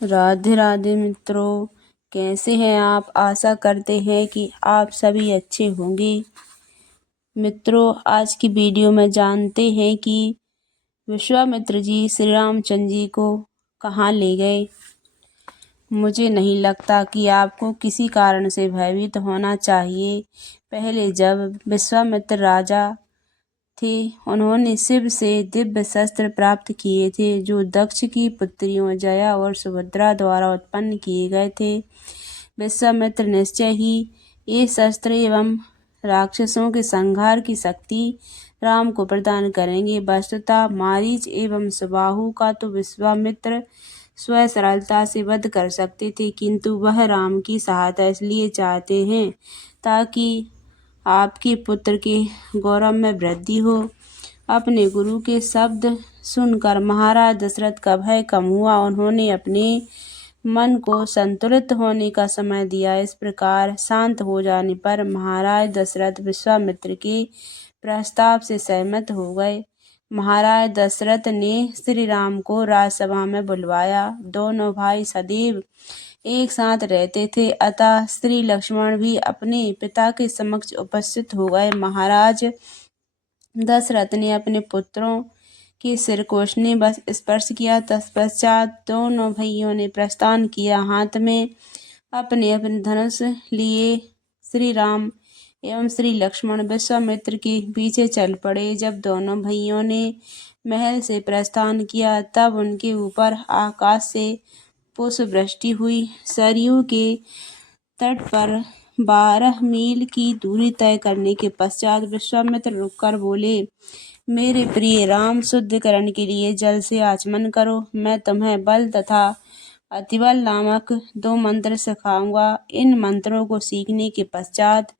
राधे राधे मित्रों, कैसे हैं आप। आशा करते हैं कि आप सभी अच्छे होंगे। मित्रों, आज की वीडियो में जानते हैं कि विश्वामित्र जी श्री रामचंद्र जी को कहाँ ले गए। मुझे नहीं लगता कि आपको किसी कारण से भयभीत होना चाहिए। पहले जब विश्वामित्र राजा थे, उन्होंने शिव से दिव्य शस्त्र प्राप्त किए थे, जो दक्ष की पुत्रियों जया और सुभद्रा द्वारा उत्पन्न किए गए थे। विश्वामित्र निश्चय ही ये शस्त्र एवं राक्षसों के संहार की शक्ति राम को प्रदान करेंगे। वस्तुतः मारीच एवं सुबाहु का तो विश्वामित्र स्वयं सरलता से वध कर सकते थे, किंतु वह राम की सहायता इसलिए चाहते हैं ताकि आपके पुत्र के गौरव में वृद्धि हो। अपने गुरु के शब्द सुनकर महाराज दशरथ का भय कम हुआ। उन्होंने अपने मन को संतुलित होने का समय दिया। इस प्रकार शांत हो जाने पर महाराज दशरथ विश्वामित्र के प्रस्ताव से सहमत हो गए। महाराज दशरथ ने श्री राम को राजसभा में बुलवाया। दोनों भाई सदैव एक साथ रहते थे, अतः श्री लक्ष्मण भी अपने पिता के समक्ष उपस्थित हो गए। महाराज दशरथ ने अपने पुत्रों के सिर को उसने बस स्पर्श किया। तत्पश्चात दोनों भाइयों ने प्रस्थान किया। हाथ में अपने अपने धनुष लिए श्री राम एवं श्री लक्ष्मण विश्वामित्र के पीछे चल पड़े। जब दोनों भाइयों ने महल से प्रस्थान किया, तब उनके ऊपर आकाश से पुष्प वृष्टि हुई। सरयू के तट पर 12 मील की दूरी तय करने के पश्चात विश्वामित्र रुककर बोले, मेरे प्रिय राम, शुद्धिकरण के लिए जल से आचमन करो। मैं तुम्हें बल तथा अतिबल नामक 2 मंत्र सिखाऊंगा। इन मंत्रों को सीखने के पश्चात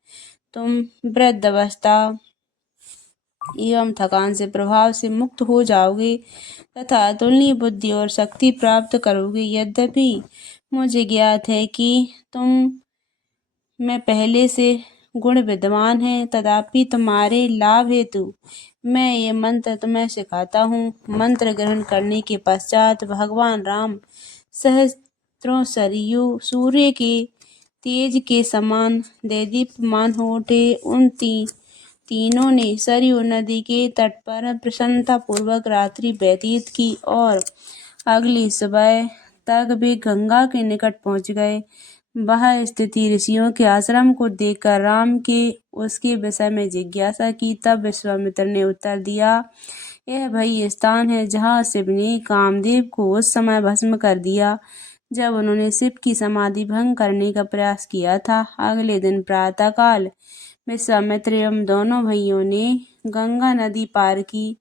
तुम वृद्धावस्था एवं थकान से प्रभाव से मुक्त हो जाओगे तथा अतुलनीय बुद्धि और शक्ति प्राप्त करोगे। यद्यपि मुझे ज्ञात है कि तुम में पहले से गुण विद्वान है, तथापि तुम्हारे लाभ हेतु मैं ये मंत्र तुम्हें सिखाता हूँ। मंत्र ग्रहण करने के पश्चात भगवान राम सहस्त्रों सरयू सूर्य के तेज के समान देदीप्यमान हो उठे। उन तीनों ने सरयू नदी के तट पर प्रसन्नता पूर्वक रात्रि व्यतीत की और अगली सुबह तक वे गंगा के निकट पहुँच गए। वह स्थिति ऋषियों के आश्रम को देखकर राम के उसके विषय में जिज्ञासा की। तब विश्वामित्र ने उत्तर दिया, यह वही स्थान है जहाँ शिव ने कामदेव को उस समय भस्म कर दिया जब उन्होंने शिव की समाधि भंग करने का प्रयास किया था। अगले दिन प्रातःकाल विश्वामित्र एवं दोनों भाइयों ने गंगा नदी पार की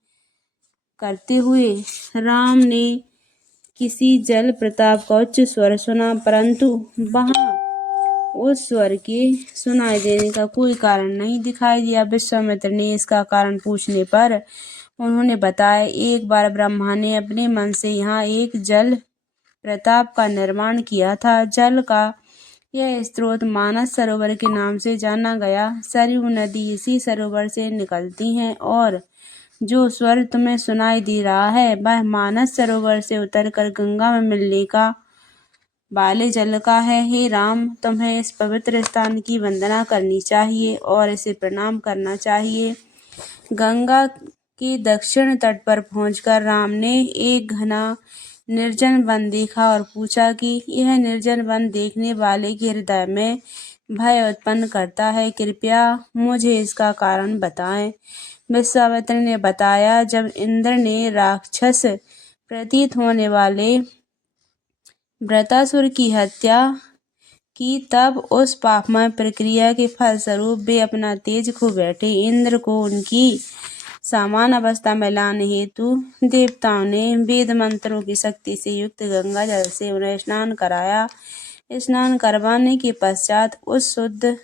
करते हुए राम ने किसी जल प्रताप का उच्च स्वर सुना, परंतु वहां उस स्वर के सुनाई देने का कोई कारण नहीं दिखाई दिया। विश्वामित्र ने इसका कारण पूछने पर उन्होंने बताया, एक बार ब्रह्मा ने अपने मन से यहाँ एक जल प्रताप का निर्माण किया था। जल का यह स्रोत मानस सरोवर के नाम से जाना गया। सरयू नदी इसी सरोवर से निकलती है और जो स्वर तुम्हें सुनाई दे रहा है वह मानस सरोवर से उतरकर गंगा में मिलने का वाले जल का है। हे राम, तुम्हें इस पवित्र स्थान की वंदना करनी चाहिए और इसे प्रणाम करना चाहिए। गंगा के दक्षिण तट पर पहुंचकर राम ने एक घना निर्जन वन देखा और पूछा कि यह निर्जन वन देखने वाले के हृदय में भय उत्पन्न करता है, कृपया मुझे इसका कारण बताएं। विश्वामित्र ने बताया, जब इंद्र ने राक्षस प्रतीत होने वाले वृत्रासुर की हत्या की, तब उस पापमय प्रक्रिया के फलस्वरूप वे अपना तेज खो बैठे। इंद्र को उनकी समान अवस्था में लाने हेतु देवताओं ने वेद मंत्रों की शक्ति से युक्त गंगा जल से उन्हें स्नान कराया। स्नान करवाने के पश्चात उस शुद्ध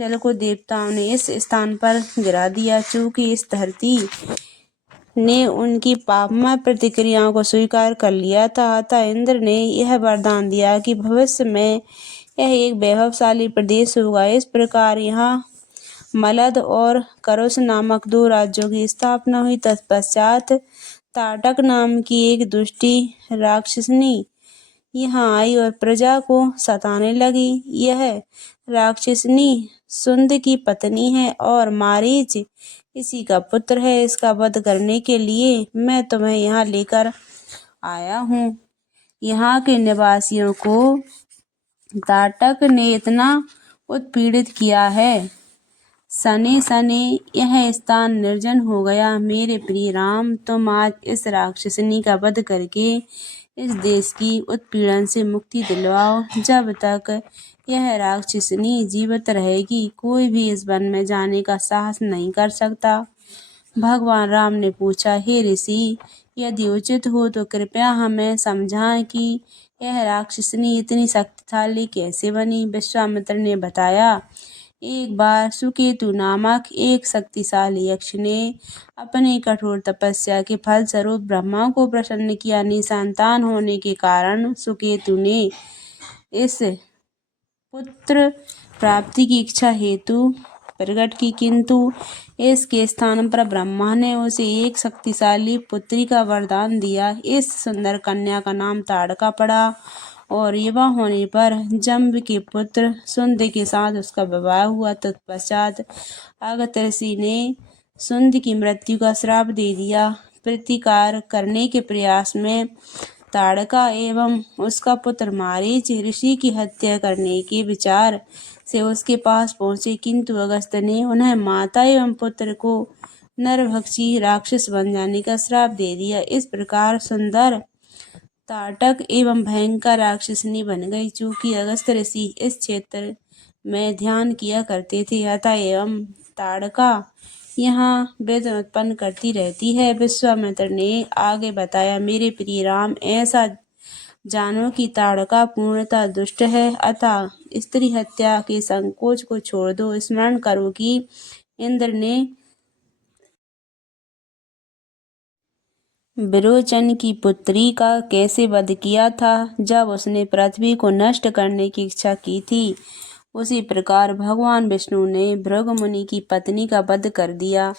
जल को देवताओं ने इस स्थान पर गिरा दिया। चूंकि इस धरती ने उनकी पापमय प्रतिक्रियाओं को स्वीकार कर लिया था, अतः इंद्र ने यह वरदान दिया कि भविष्य में यह एक वैभवशाली प्रदेश होगा। इस प्रकार यहाँ मलद और करुष नामक 2 राज्यों की स्थापना हुई। तत्पश्चात ताटक नाम की एक दुष्टी राक्षसनी यहाँ आई और प्रजा को सताने लगी। यह राक्षसनी सुंद की पत्नी है और मारीच इसी का पुत्र है। इसका वध करने के लिए मैं तुम्हें यहाँ लेकर आया हूँ। यहाँ के निवासियों को ताटक ने इतना उत्पीड़ित किया है, सने सने यह स्थान निर्जन हो गया। मेरे प्रिय राम, तुम आज इस राक्षसनी का वध करके इस देश की उत्पीड़न से मुक्ति दिलवाओ। जब तक यह राक्षसनी जीवित रहेगी, कोई भी इस वन में जाने का साहस नहीं कर सकता। भगवान राम ने पूछा, हे ऋषि, यदि उचित हो तो कृपया हमें समझाएं कि यह राक्षसनी इतनी शक्तिशाली कैसे बनी। विश्वामित्र ने बताया, एक बार सुकेतु नामक एक शक्तिशाली यक्ष ने अपनी कठोर तपस्या के फलस्वरूप ब्रह्मा को प्रसन्न किया। निसंतान होने के कारण सुकेतु ने इस पुत्र प्राप्ति की इच्छा हेतु प्रकट की, किंतु इसके स्थान पर ब्रह्मा ने उसे एक शक्तिशाली पुत्री का वरदान दिया। इस सुंदर कन्या का नाम ताड़का पड़ा और युवा होने पर जम्ब के पुत्र सुंद के साथ उसका विवाह हुआ। तत्पश्चात अगस्त्य ऋषि ने सुंद की मृत्यु का श्राप दे दिया। प्रतिकार करने के प्रयास में ताड़का एवं उसका पुत्र मारीच ऋषि की हत्या करने के विचार से उसके पास पहुंचे, किंतु अगस्त्य ने उन्हें माता एवं पुत्र को नरभक्षी राक्षस बन जाने का श्राप दे दिया। इस प्रकार सुंदर, ताटक एवं भयंकर राक्षसनी बन गई। चूंकि अगस्त्य ऋषि इस क्षेत्र में ध्यान किया करते थे, अतः एवं ताड़का यहाँ वेदन उत्पन्न करती रहती है। विश्वामित्र ने आगे बताया, मेरे प्रिय राम, ऐसा जानो कि ताड़का पूर्णतः दुष्ट है, अतः स्त्री हत्या के संकोच को छोड़ दो। स्मरण करो कि इंद्र ने विरोचन की पुत्री का कैसे वध किया था, जब उसने पृथ्वी को नष्ट करने की इच्छा की थी। उसी प्रकार भगवान विष्णु ने भृगु मुनि की पत्नी का वध कर दिया,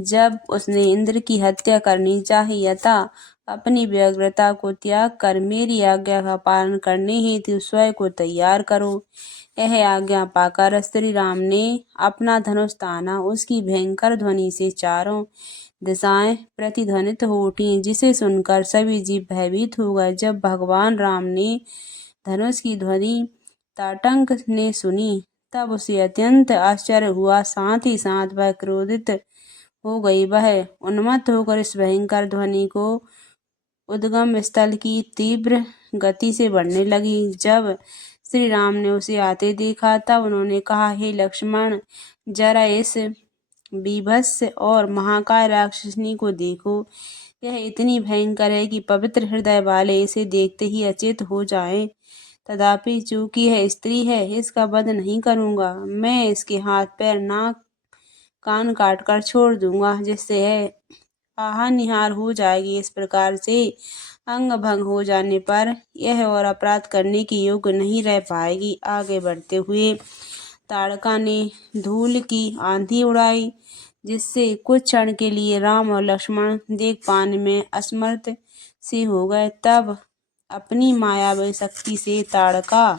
जब उसने इंद्र की हत्या करनी चाही। अतः अपनी व्यग्रता को त्याग कर मेरी आज्ञा का पालन करने हेतु स्वयं को तैयार करो। यह आज्ञा पाकर श्री राम ने अपना धनुष ताना। उसकी भयंकर ध्वनि से चारों दिशाएं प्रतिध्वनित हो उठी, जिसे सुनकर सभी जीव भयभीत हो गए। जब भगवान राम ने धनुष की ध्वनि ताटंक ने सुनी, तब उसे अत्यंत आश्चर्य हुआ। साथ ही साथ वह क्रोधित हो गई। वह उन्मत्त होकर इस भयंकर ध्वनि को उद्गम स्थल की तीव्र गति से बढ़ने लगी। जब श्री राम ने उसे आते देखा, तब उन्होंने कहा, हे लक्ष्मण, जरा इस बीभत्स और महाकाय राक्षसनी को देखो। यह इतनी भयंकर है कि पवित्र हृदय वाले इसे देखते ही अचेत हो जाएं। तथापि चूंकि यह स्त्री है, इसका वध नहीं करूंगा। मैं इसके हाथ पैर नाक कान काट कर छोड़ दूंगा, जिससे यह आहा निहार हो जाएगी। इस प्रकार से अंग भंग हो जाने पर यह और अपराध करने की योग्य नहीं रह पाएगी। आगे बढ़ते हुए ताड़का ने धूल की आंधी उड़ाई, जिससे कुछ क्षण के लिए राम और लक्ष्मण देख पाने में असमर्थ से हो गए। तब अपनी मायावी शक्ति से ताड़का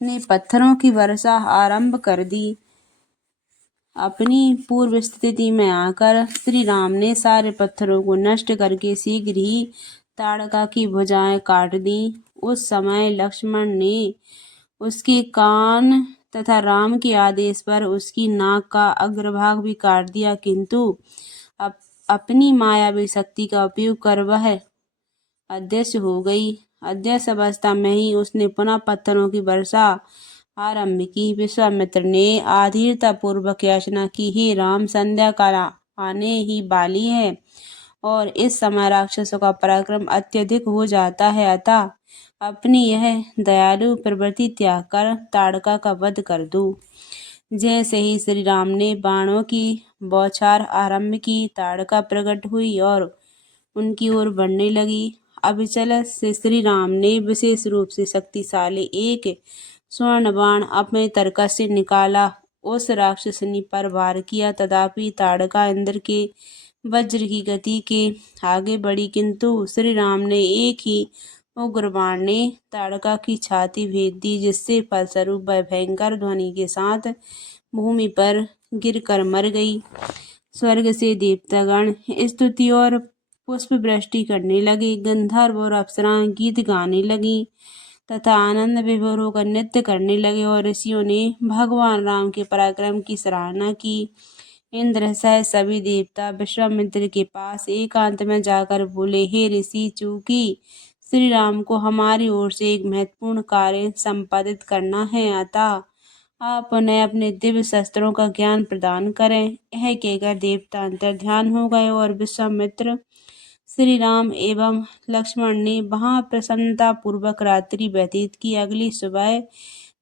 ने पत्थरों की वर्षा आरंभ कर दी। अपनी पूर्व स्थिति में आकर श्री राम ने सारे पत्थरों को नष्ट करके शीघ्र ही ताड़का की भुजाएं काट दी। उस समय लक्ष्मण ने उसके कान तथा राम के आदेश पर उसकी नाक का अग्रभाग भी काट दिया, किंतु अपनी मायावी शक्ति का उपयोग कर वह अदृश्य हो गई। अदृश्य अवस्था में ही उसने पुनः पत्थरों की वर्षा आरंभ की। विश्वामित्र ने आधीरता पूर्वक याचना की, हे राम, संध्या काल आने ही वाली है और इस समय राक्षसों का पराक्रम अत्यधिक हो जाता है, अतः अपनी यह दयालु प्रवृत्ति त्याग कर ताड़का का वध कर दो। जैसे ही श्री राम ने बाणों की बौछार आरंभ की, ताड़का प्रकट हुई और उनकी ओर बढ़ने लगी। अविचल से श्री राम ने विशेष रूप से शक्तिशाली एक स्वर्ण बाण अपने तरकस से निकाला, उस राक्षसनी पर वार किया। तथापि ताड़का इंद्र के वज्र की गति के आगे बढ़ी, किंतु श्री राम ने एक ही उग्र बाण ने ताड़का की छाती भेद दी, जिससे फलस्वरूप वह भयंकर ध्वनि के साथ भूमि पर गिरकर मर गई। स्वर्ग से देवतागण स्तुति और पुष्प वृष्टि करने लगे। गंधर्व और अप्सराएं गीत गाने लगी तथा आनंद विभोर होकर नृत्य करने लगे और ऋषियों ने भगवान राम के पराक्रम की सराहना की। इंद्र सह सभी देवता विश्वामित्र के पास एकांत में जाकर बोले, हे ऋषि, चूंकि श्री राम को हमारी ओर से एक महत्वपूर्ण कार्य संपादित करना है, अतः आप उन्हें अपने दिव्य शस्त्रों का ज्ञान प्रदान करें। यह कहकर देवता अंतर्ध्यान हो गए और विश्वामित्र, श्री राम एवं लक्ष्मण ने वहां प्रसन्नता पूर्वक रात्रि व्यतीत की। अगली सुबह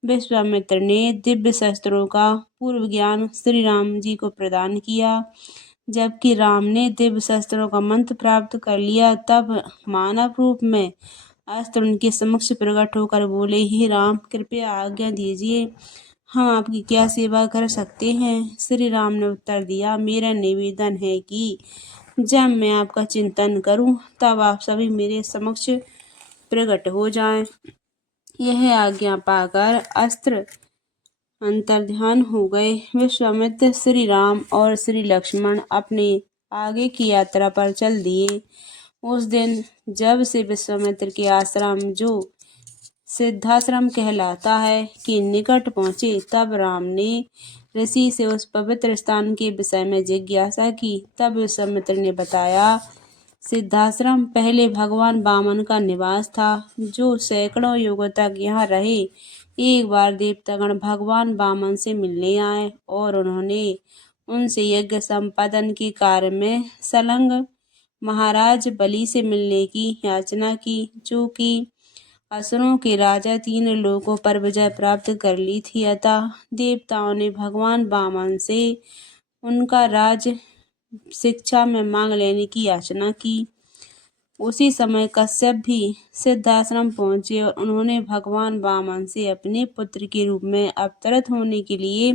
विश्वामित्र ने दिव्य शस्त्रों का पूर्व ज्ञान श्री राम जी को प्रदान किया। जबकि राम ने दिव्य शस्त्रों का मंत्र प्राप्त कर लिया, तब मानव रूप में अस्त्र उनके समक्ष प्रकट होकर बोले, हे राम, कृपया आज्ञा दीजिए, हम आपकी क्या सेवा कर सकते हैं। श्री राम ने उत्तर दिया, मेरा निवेदन है कि जब मैं आपका चिंतन करूं, तब आप सभी मेरे समक्ष प्रकट हो जाएं। यह आज्ञा पाकर अस्त्र अंतर्ध्यान हो गए। विश्वामित्र, श्री राम और श्री लक्ष्मण अपने आगे की यात्रा पर चल दिए। उस दिन जब से विश्वामित्र के आश्रम, जो सिद्धाश्रम कहलाता है, के निकट पहुँचे, तब राम ने ऋषि से उस पवित्र स्थान के विषय में जिज्ञासा की। तब विश्वामित्र ने बताया, सिद्धाश्रम पहले भगवान वामन का निवास था, जो सैकड़ों युगों तक यहाँ रहे। एक बार देवतागण भगवान वामन से मिलने आए और उन्होंने उनसे यज्ञ संपादन के कार्य में संलग्न महाराज बलि से मिलने की याचना की, जो कि असुरों के राजा, 3 लोकों पर विजय प्राप्त कर ली थी। अतः देवताओं ने भगवान वामन से उनका राज शिक्षा में मांग लेने की याचना की। उसी समय कश्यप भी सिद्धाश्रम पहुंचे और उन्होंने भगवान वामन से अपने पुत्र के रूप में अवतरित होने के लिए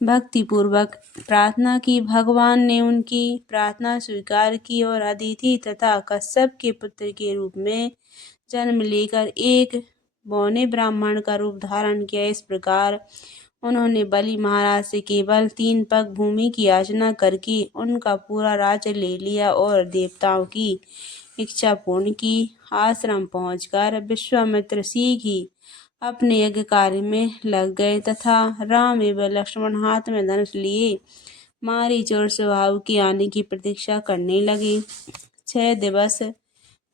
भक्ति पूर्वक प्रार्थना की। भगवान ने उनकी प्रार्थना स्वीकार की और अदिति तथा कश्यप के पुत्र के रूप में जन्म लेकर एक बौने ब्राह्मण का रूप धारण किया। इस प्रकार उन्होंने बलि महाराज से केवल 3 पग भूमि की याचना करके उनका पूरा राज्य ले लिया और देवताओं की इच्छा पूर्ण की। आश्रम पहुंचकर विश्वामित्र शीघ्र ही अपने यज्ञ कार्य में लग गए तथा राम एवं लक्ष्मण हाथ में धनुष लिए मारीच और सुबाहु के आने की प्रतीक्षा करने लगे। 6 दिवस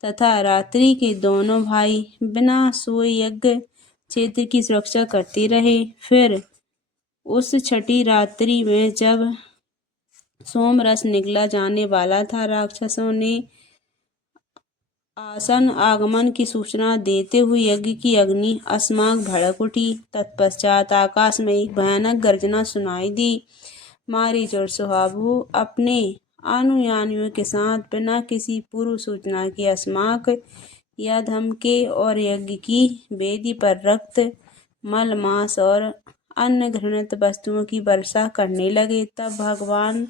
तथा रात्रि के दोनों भाई बिना सोए यज्ञ क्षेत्र की सुरक्षा करते रहे। फिर उस 6ठी रात्रि में जब सोमरस निकला जाने वाला था, राक्षसों ने आसन आगमन की सूचना देते हुए यज्ञ की अग्नि अस्माक भड़क उठी। तत्पश्चात आकाश में एक भयानक गर्जना सुनाई दी। मारीच और सुबाहु अपने अनुयायियों के साथ बिना किसी पूर्व सूचना के अस्माक या धमके और यज्ञ की वेदी पर रक्त, मल, मांस और अन्य घृणित वस्तुओं की वर्षा करने लगे। तब भगवान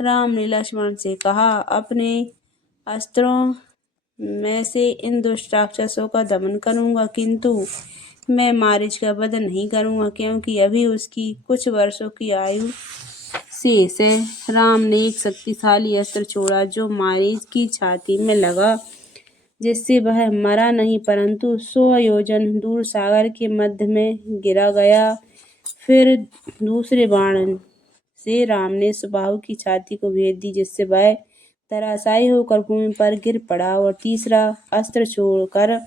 राम ने लक्ष्मण से कहा, अपने अस्त्रों में से इन दुष्ट राक्षसों का दमन करूंगा, किंतु मैं मारीच का वध नहीं करूंगा, क्योंकि अभी उसकी कुछ वर्षों की आयु शेष है। राम ने एक शक्तिशाली अस्त्र छोड़ा जो मारीच की छाती में लगा, जिससे वह मरा नहीं परंतु 100 योजन दूर सागर के मध्य में गिरा गया। फिर दूसरे बाण से राम ने सुबाहु की छाती को भेद दी, जिससे वह धराशायी होकर भूमि पर गिर पड़ा। और तीसरा अस्त्र छोड़कर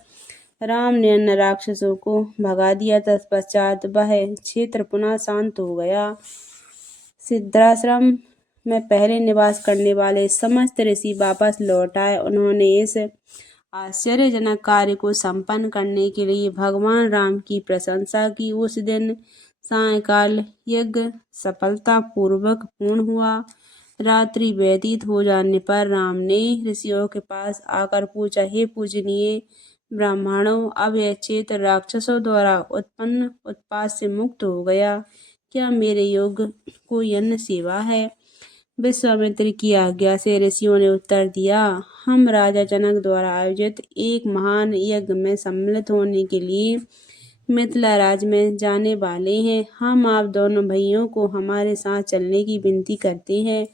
राम ने अन्य राक्षसों को भगा दिया। तत्पश्चात वह क्षेत्र पुनः शांत हो गया। सिद्धाश्रम में पहले निवास करने वाले समस्त ऋषि वापस लौट आए। उन्होंने इस आश्चर्यजनक कार्य को संपन्न करने के लिए भगवान राम की प्रशंसा की। उस दिन सायंकाल यज्ञ सफलतापूर्वक पूर्ण हुआ। रात्रि व्यतीत हो जाने पर राम ने ऋषियों के पास आकर पूछा, हे पूजनीय ब्राह्मणों, अब यह क्षेत्र राक्षसों द्वारा उत्पन्न उत्पात से मुक्त हो गया, क्या मेरे योग्य कोई अन्य सेवा है? विश्वामित्र की आज्ञा से ऋषियों ने उत्तर दिया, हम राजा जनक द्वारा आयोजित एक महान यज्ञ में सम्मिलित होने के लिए मिथिला राज्य में जाने वाले हैं। हम आप दोनों भाइयों को हमारे साथ चलने की विनती करते हैं।